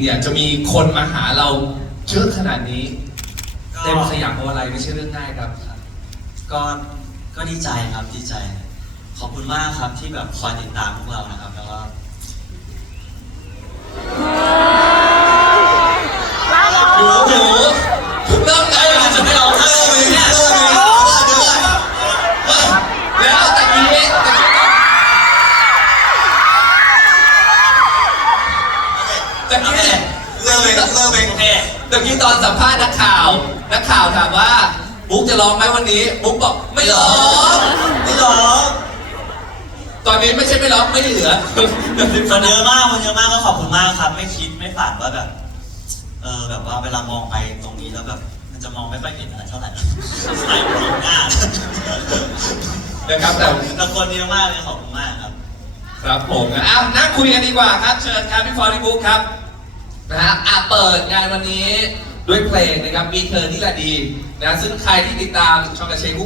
เนี่ยจะมีคนมาหาเราเยอะขนาดนี้ก็เต็มสยามโออะไรไม่ใช่เรื่องง่ายครับ ก็ก็ดีใจครับดีใจ ขอบคุณมากครับที่แบบคอยติดตามพวกเรานะครับ แล้วก็ ตะกี้เริ่มเองเริ่มเองโอเคตะกี้ตอนสัมภาษณ์นักข่าว นักข่าวถามว่าบุ๊กจะร้องไหมวันนี้ บุ๊กบอกไม่ร้อง ไม่ร้องตอนนี้ไม่ใช่ไม่ร้องไม่เหลือคนเยอะมากคนเยอะมากก็ขอบคุณมากครับ ไม่คิดไม่ฝันว่าแบบ เออแบบว่าเวลามองไปตรงนี้แล้วแบบ มันจะมองไม่ค่อยเห็นอะไรเท่าไหร่ใส่ตรงหน้านะครับแต่แต่คนเยอะมากเลยขอบคุณมากครับ ครับผมอ้าวนั่งคุยกันดีกว่าครับ เชิญครับพี่ฟอร์พี่บุ๊กครับ นะฮะอะเปิดงานวันนี้ด้วยเพลงนะครับมีเธอนี่แหละดีนะซึ่งใครที่ติดตามช่องกระเชงกุ๊ก